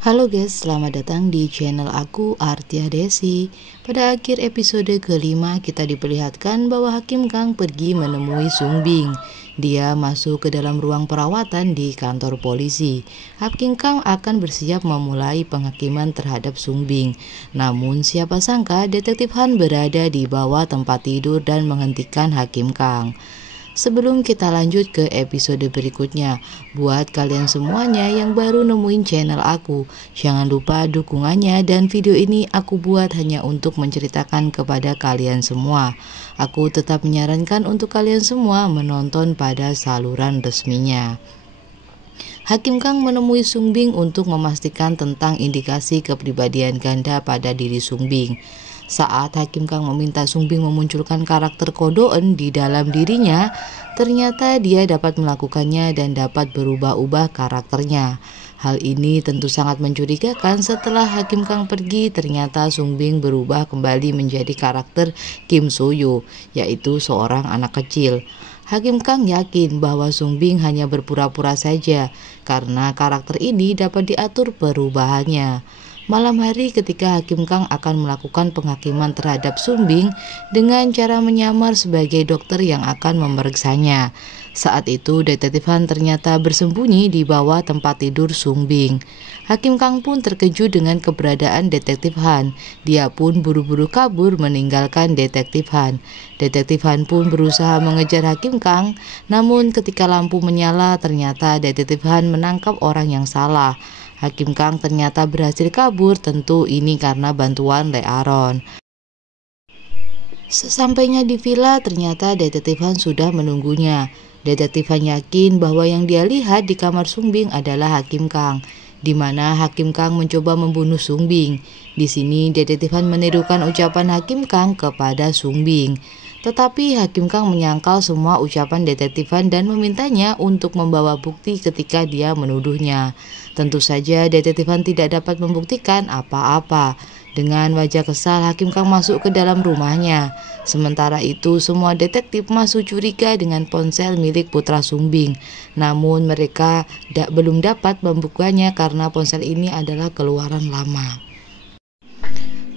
Halo guys, selamat datang di channel aku Artia Desi. Pada akhir episode kelima kita diperlihatkan bahwa Hakim Kang pergi menemui Sung Bing. Dia masuk ke dalam ruang perawatan di kantor polisi. Hakim Kang akan bersiap memulai penghakiman terhadap Sung Bing. Namun siapa sangka Detektif Han berada di bawah tempat tidur dan menghentikan Hakim Kang. Sebelum kita lanjut ke episode berikutnya, buat kalian semuanya yang baru nemuin channel aku, jangan lupa dukungannya, dan video ini aku buat hanya untuk menceritakan kepada kalian semua. Aku tetap menyarankan untuk kalian semua menonton pada saluran resminya. Hakim Kang menemui Sung Bing untuk memastikan tentang indikasi kepribadian ganda pada diri Sung Bing. Saat Hakim Kang meminta Sung Bing memunculkan karakter kodoen di dalam dirinya, ternyata dia dapat melakukannya dan dapat berubah-ubah karakternya. Hal ini tentu sangat mencurigakan. Setelah Hakim Kang pergi, ternyata Sung Bing berubah kembali menjadi karakter Kim Soyo, yaitu seorang anak kecil. Hakim Kang yakin bahwa Sung Bing hanya berpura-pura saja, karena karakter ini dapat diatur perubahannya. Malam hari ketika Hakim Kang akan melakukan penghakiman terhadap Sung Bing dengan cara menyamar sebagai dokter yang akan memeriksanya. Saat itu Detektif Han ternyata bersembunyi di bawah tempat tidur Sung Bing. Hakim Kang pun terkejut dengan keberadaan Detektif Han. Dia pun buru-buru kabur meninggalkan Detektif Han. Detektif Han pun berusaha mengejar Hakim Kang, namun ketika lampu menyala ternyata Detektif Han menangkap orang yang salah. Hakim Kang ternyata berhasil kabur, tentu ini karena bantuan Le Aron. Sesampainya di villa, ternyata Detektif Han sudah menunggunya. Detektif Han yakin bahwa yang dia lihat di kamar Sung Bing adalah Hakim Kang, di mana Hakim Kang mencoba membunuh Sung Bing. Di sini Detektif Han menirukan ucapan Hakim Kang kepada Sung Bing. Tetapi Hakim Kang menyangkal semua ucapan Detektif Han dan memintanya untuk membawa bukti ketika dia menuduhnya. Tentu saja Detektif Han tidak dapat membuktikan apa-apa. Dengan wajah kesal, Hakim Kang masuk ke dalam rumahnya. Sementara itu semua detektif masuk curiga dengan ponsel milik putra Sung Bing. Namun mereka belum dapat membukanya karena ponsel ini adalah keluaran lama.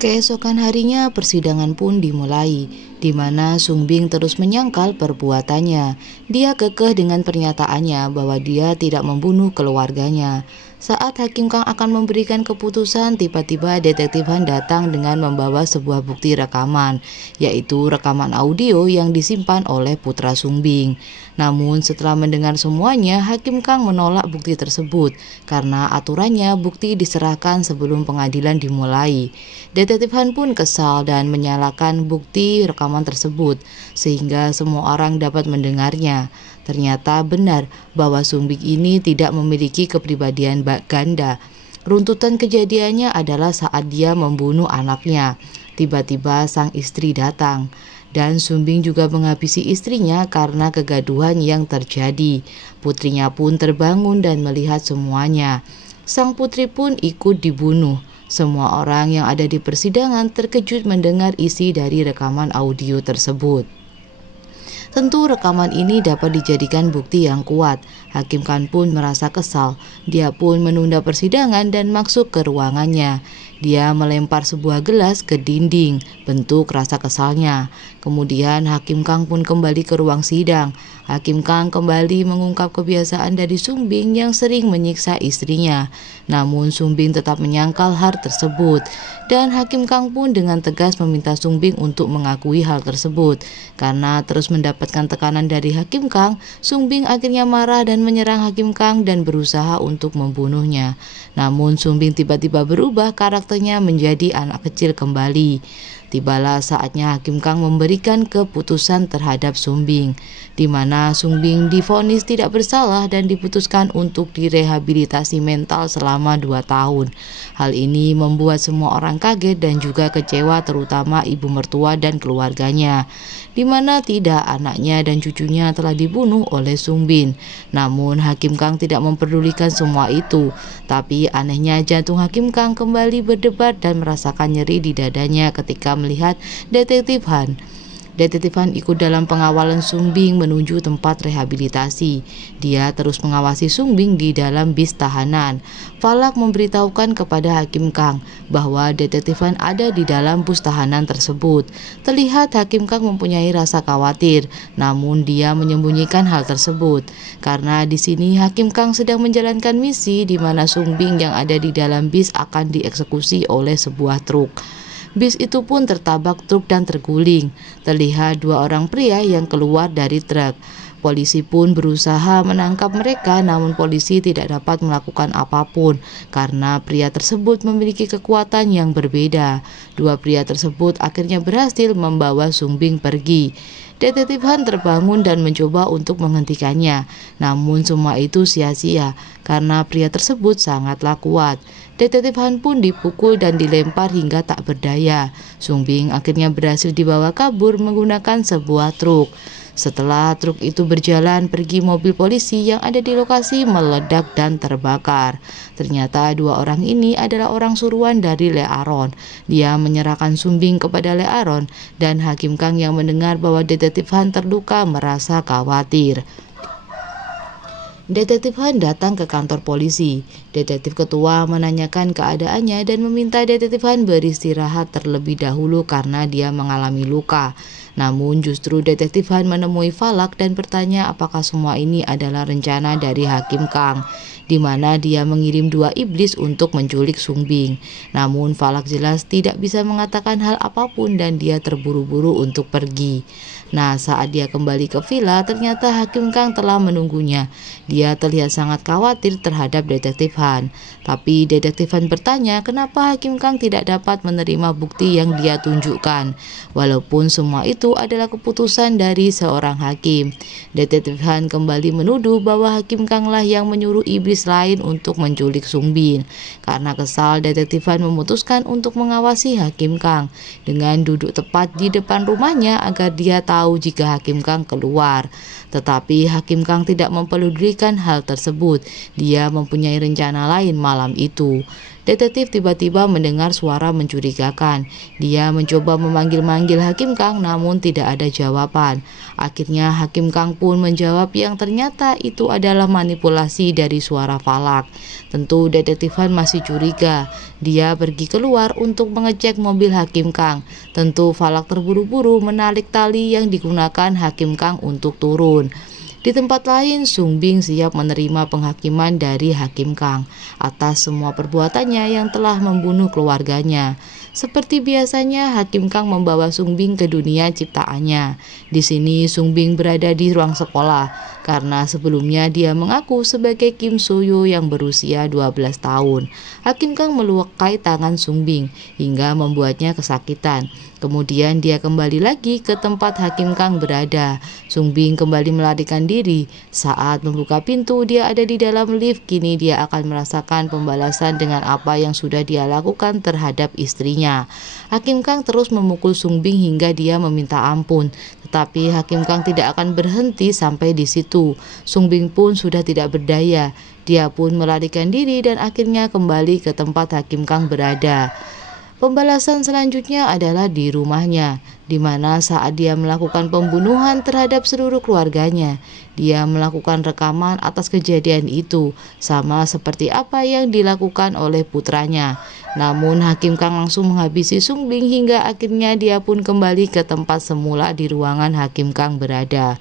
Keesokan harinya persidangan pun dimulai, di mana Sung Bing terus menyangkal perbuatannya. Dia kekeh dengan pernyataannya bahwa dia tidak membunuh keluarganya. Saat Hakim Kang akan memberikan keputusan, tiba-tiba Detektif Han datang dengan membawa sebuah bukti rekaman, yaitu rekaman audio yang disimpan oleh putra Sung Bing. Namun setelah mendengar semuanya, Hakim Kang menolak bukti tersebut karena aturannya bukti diserahkan sebelum pengadilan dimulai. Detektif Han pun kesal dan menyalakan bukti rekaman tersebut sehingga semua orang dapat mendengarnya. Ternyata benar bahwa Sung Bing ini tidak memiliki kepribadian ganda. Runtutan kejadiannya adalah saat dia membunuh anaknya. Tiba-tiba sang istri datang, dan Sung Bing juga menghabisi istrinya karena kegaduhan yang terjadi. Putrinya pun terbangun dan melihat semuanya. Sang putri pun ikut dibunuh. Semua orang yang ada di persidangan terkejut mendengar isi dari rekaman audio tersebut. Tentu rekaman ini dapat dijadikan bukti yang kuat. Hakim Kang pun merasa kesal. Dia pun menunda persidangan dan masuk ke ruangannya. Dia melempar sebuah gelas ke dinding, bentuk rasa kesalnya. Kemudian Hakim Kang pun kembali ke ruang sidang. Hakim Kang kembali mengungkap kebiasaan dari Sung Bing yang sering menyiksa istrinya. Namun Sung Bing tetap menyangkal hal tersebut. Dan Hakim Kang pun dengan tegas meminta Sung Bing untuk mengakui hal tersebut. Karena terus mendapatkan tekanan dari Hakim Kang, Sung Bing akhirnya marah dan menyerang Hakim Kang dan berusaha untuk membunuhnya. Namun Sung Bing tiba-tiba berubah karakternya menjadi anak kecil kembali. Tibalah saatnya Hakim Kang memberikan keputusan terhadap Sung Bing, di mana Sung Bing divonis tidak bersalah dan diputuskan untuk direhabilitasi mental selama 2 tahun. Hal ini membuat semua orang kaget dan juga kecewa, terutama ibu mertua dan keluarganya, di mana tidak anaknya dan cucunya telah dibunuh oleh Sung Bing. Namun Hakim Kang tidak memperdulikan semua itu. Tapi anehnya jantung Hakim Kang kembali berdebar dan merasakan nyeri di dadanya ketika melihat Detektif Han. Detektif Han ikut dalam pengawalan Sung Bing menuju tempat rehabilitasi. Dia terus mengawasi Sung Bing di dalam bis tahanan. Falak memberitahukan kepada Hakim Kang bahwa detektif Han ada di dalam bus tahanan tersebut. Terlihat Hakim Kang mempunyai rasa khawatir, namun dia menyembunyikan hal tersebut. Karena di sini Hakim Kang sedang menjalankan misi di mana Sung Bing yang ada di dalam bis akan dieksekusi oleh sebuah truk. Bis itu pun tertabak truk dan terguling. Terlihat dua orang pria yang keluar dari truk. Polisi pun berusaha menangkap mereka, namun polisi tidak dapat melakukan apapun karena pria tersebut memiliki kekuatan yang berbeda. Dua pria tersebut akhirnya berhasil membawa Sung Bing pergi. Detektif Han terbangun dan mencoba untuk menghentikannya, namun semua itu sia-sia karena pria tersebut sangatlah kuat. Detektif Han pun dipukul dan dilempar hingga tak berdaya. Sung Bing akhirnya berhasil dibawa kabur menggunakan sebuah truk. Setelah truk itu berjalan pergi, mobil polisi yang ada di lokasi meledak dan terbakar. Ternyata dua orang ini adalah orang suruhan dari Le Aron. Dia menyerahkan Sung Bing kepada Le Aron dan Hakim Kang yang mendengar bahwa detektif Han terluka merasa khawatir. Detektif Han datang ke kantor polisi. Detektif ketua menanyakan keadaannya dan meminta detektif Han beristirahat terlebih dahulu karena dia mengalami luka. Namun justru detektif Han menemui Falak dan bertanya apakah semua ini adalah rencana dari Hakim Kang, di mana dia mengirim dua iblis untuk menculik Sung Bing. Namun Falak jelas tidak bisa mengatakan hal apapun dan dia terburu-buru untuk pergi. Nah, saat dia kembali ke villa, ternyata Hakim Kang telah menunggunya. Dia terlihat sangat khawatir terhadap detektif Han. Tapi detektif Han bertanya kenapa Hakim Kang tidak dapat menerima bukti yang dia tunjukkan. Walaupun semua itu adalah keputusan dari seorang hakim. Detektif Han kembali menuduh bahwa Hakim Kang lah yang menyuruh iblis lain untuk menculik Sung Bing. Karena kesal, detektif Han memutuskan untuk mengawasi Hakim Kang dengan duduk tepat di depan rumahnya agar dia tahu jika Hakim Kang keluar. Tetapi Hakim Kang tidak mempedulikan hal tersebut. Dia mempunyai rencana lain malam itu. Detektif tiba-tiba mendengar suara mencurigakan. Dia mencoba memanggil-manggil Hakim Kang namun tidak ada jawaban. Akhirnya Hakim Kang pun menjawab yang ternyata itu adalah manipulasi dari suara Falak. Tentu detektif Han masih curiga. Dia pergi keluar untuk mengecek mobil Hakim Kang. Tentu Falak terburu-buru menarik tali yang digunakan Hakim Kang untuk turun. Di tempat lain, Sung Bing siap menerima penghakiman dari Hakim Kang atas semua perbuatannya yang telah membunuh keluarganya. Seperti biasanya, Hakim Kang membawa Sung Bing ke dunia ciptaannya. Di sini, Sung Bing berada di ruang sekolah karena sebelumnya dia mengaku sebagai Kim Soyo yang berusia 12 tahun. Hakim Kang melukai tangan Sung Bing hingga membuatnya kesakitan. Kemudian dia kembali lagi ke tempat Hakim Kang berada. Sung Bing kembali melarikan diri. Saat membuka pintu, dia ada di dalam lift. Kini dia akan merasakan pembalasan dengan apa yang sudah dia lakukan terhadap istrinya. Hakim Kang terus memukul Sung Bing hingga dia meminta ampun. Tetapi Hakim Kang tidak akan berhenti sampai di situ. Sung Bing pun sudah tidak berdaya. Dia pun melarikan diri dan akhirnya kembali ke tempat Hakim Kang berada. Pembalasan selanjutnya adalah di rumahnya, di mana saat dia melakukan pembunuhan terhadap seluruh keluarganya, dia melakukan rekaman atas kejadian itu, sama seperti apa yang dilakukan oleh putranya. Namun Hakim Kang langsung menghabisi Sung Bing hingga akhirnya dia pun kembali ke tempat semula di ruangan Hakim Kang berada.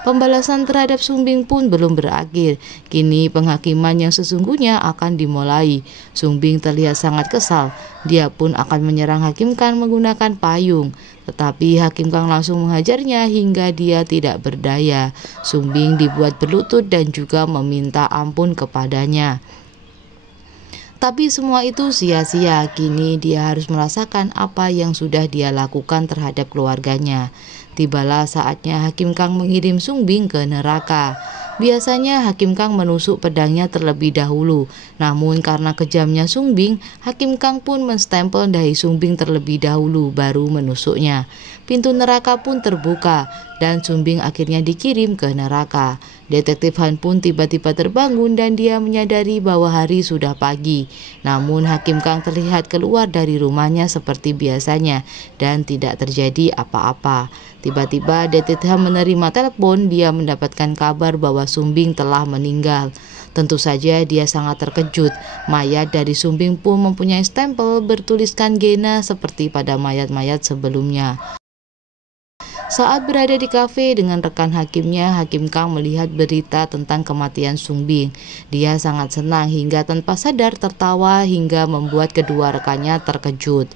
Pembalasan terhadap Sung Bing pun belum berakhir. Kini penghakiman yang sesungguhnya akan dimulai. Sung Bing terlihat sangat kesal. Dia pun akan menyerang Hakim Kang menggunakan payung. Tetapi Hakim Kang langsung menghajarnya hingga dia tidak berdaya. Sung Bing dibuat berlutut dan juga meminta ampun kepadanya. Tapi semua itu sia-sia. Kini dia harus merasakan apa yang sudah dia lakukan terhadap keluarganya. Tibalah saatnya Hakim Kang mengirim Sung Bing ke neraka. Biasanya Hakim Kang menusuk pedangnya terlebih dahulu, namun karena kejamnya Sung Bing, Hakim Kang pun menstempel dahi Sung Bing terlebih dahulu baru menusuknya. Pintu neraka pun terbuka dan Sung Bing akhirnya dikirim ke neraka. Detektif Han pun tiba-tiba terbangun dan dia menyadari bahwa hari sudah pagi. Namun Hakim Kang terlihat keluar dari rumahnya seperti biasanya dan tidak terjadi apa-apa. Tiba-tiba detektif Han menerima telepon, dia mendapatkan kabar bahwa Sung Bing telah meninggal. Tentu saja dia sangat terkejut. Mayat dari Sung Bing pun mempunyai stempel bertuliskan Gena seperti pada mayat-mayat sebelumnya. Saat berada di kafe dengan rekan hakimnya, Hakim Kang melihat berita tentang kematian Sung Bing. Dia sangat senang hingga tanpa sadar tertawa hingga membuat kedua rekannya terkejut.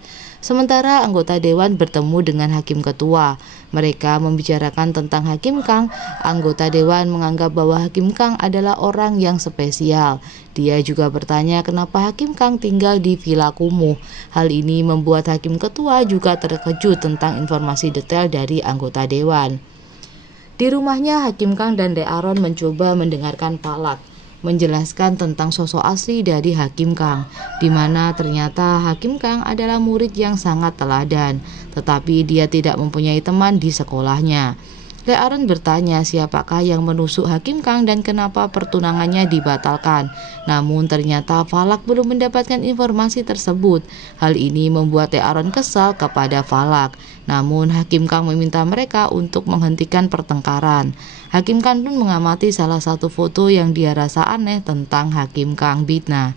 Sementara anggota dewan bertemu dengan hakim ketua. Mereka membicarakan tentang Hakim Kang. Anggota dewan menganggap bahwa Hakim Kang adalah orang yang spesial. Dia juga bertanya kenapa Hakim Kang tinggal di villa kumuh. Hal ini membuat hakim ketua juga terkejut tentang informasi detail dari anggota dewan. Di rumahnya, Hakim Kang dan Le Aron mencoba mendengarkan Palak menjelaskan tentang sosok asli dari Hakim Kang, di mana ternyata Hakim Kang adalah murid yang sangat teladan, tetapi dia tidak mempunyai teman di sekolahnya. Le Aron bertanya siapakah yang menusuk Hakim Kang dan kenapa pertunangannya dibatalkan. Namun ternyata Falak belum mendapatkan informasi tersebut. Hal ini membuat Le Aron kesal kepada Falak. Namun Hakim Kang meminta mereka untuk menghentikan pertengkaran. Hakim Kang pun mengamati salah satu foto yang dia rasa aneh tentang Hakim Kang Bitna.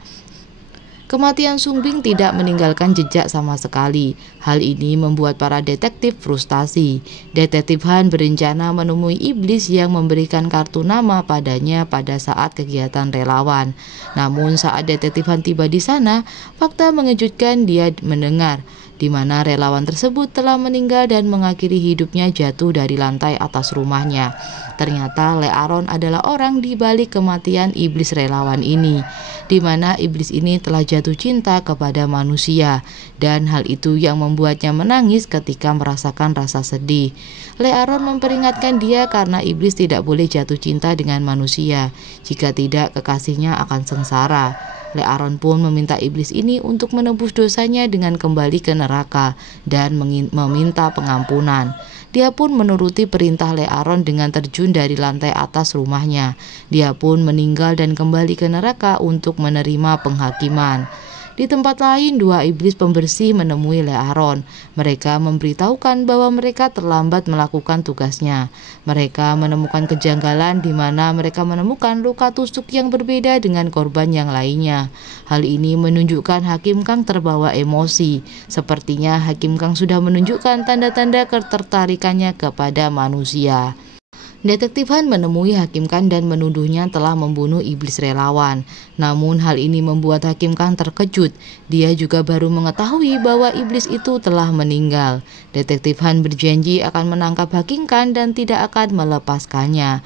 Kematian Sung Bing tidak meninggalkan jejak sama sekali. Hal ini membuat para detektif frustasi. Detektif Han berencana menemui iblis yang memberikan kartu nama padanya pada saat kegiatan relawan. Namun saat detektif Han tiba di sana, fakta mengejutkan dia mendengar di mana relawan tersebut telah meninggal dan mengakhiri hidupnya jatuh dari lantai atas rumahnya. Ternyata Le Aron adalah orang di balik kematian iblis relawan ini, di mana iblis ini telah jatuh cinta kepada manusia, dan hal itu yang membuatnya menangis ketika merasakan rasa sedih. Le Aron memperingatkan dia karena iblis tidak boleh jatuh cinta dengan manusia, jika tidak kekasihnya akan sengsara. Le Aron pun meminta iblis ini untuk menebus dosanya dengan kembali ke neraka dan meminta pengampunan. Dia pun menuruti perintah Le Aron dengan terjun dari lantai atas rumahnya. Dia pun meninggal dan kembali ke neraka untuk menerima penghakiman. Di tempat lain, dua iblis pembersih menemui Le Aron. Mereka memberitahukan bahwa mereka terlambat melakukan tugasnya. Mereka menemukan kejanggalan di mana mereka menemukan luka tusuk yang berbeda dengan korban yang lainnya. Hal ini menunjukkan Hakim Kang terbawa emosi. Sepertinya Hakim Kang sudah menunjukkan tanda-tanda ketertarikannya kepada manusia. Detektif Han menemui Hakim Kang dan menuduhnya telah membunuh iblis relawan. Namun hal ini membuat Hakim Kang terkejut. Dia juga baru mengetahui bahwa iblis itu telah meninggal. Detektif Han berjanji akan menangkap Hakim Kang dan tidak akan melepaskannya.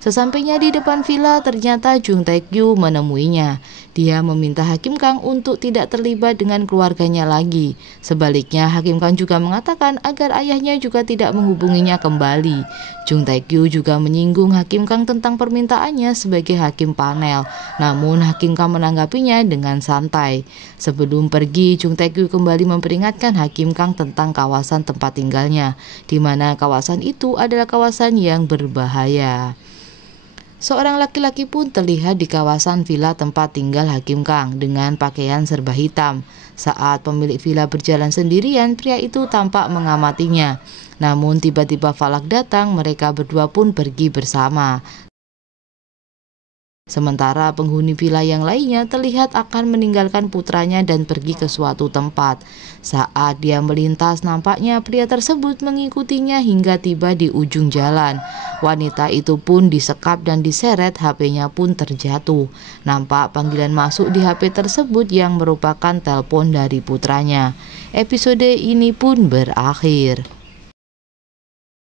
Sesampainya di depan villa, ternyata Jung Taek-gyu menemuinya. Dia meminta Hakim Kang untuk tidak terlibat dengan keluarganya lagi. Sebaliknya, Hakim Kang juga mengatakan agar ayahnya juga tidak menghubunginya kembali. Jung Taek-gyu juga menyinggung Hakim Kang tentang permintaannya sebagai hakim panel. Namun Hakim Kang menanggapinya dengan santai. Sebelum pergi, Jung Taek-gyu kembali memperingatkan Hakim Kang tentang kawasan tempat tinggalnya, di mana kawasan itu adalah kawasan yang berbahaya. Seorang laki-laki pun terlihat di kawasan villa tempat tinggal Hakim Kang dengan pakaian serba hitam. Saat pemilik villa berjalan sendirian, pria itu tampak mengamatinya. Namun tiba-tiba Falak datang, mereka berdua pun pergi bersama. Sementara penghuni villa yang lainnya terlihat akan meninggalkan putranya dan pergi ke suatu tempat. Saat dia melintas, nampaknya pria tersebut mengikutinya hingga tiba di ujung jalan. Wanita itu pun disekap dan diseret, HP-nya pun terjatuh. Nampak panggilan masuk di HP tersebut yang merupakan telepon dari putranya. Episode ini pun berakhir.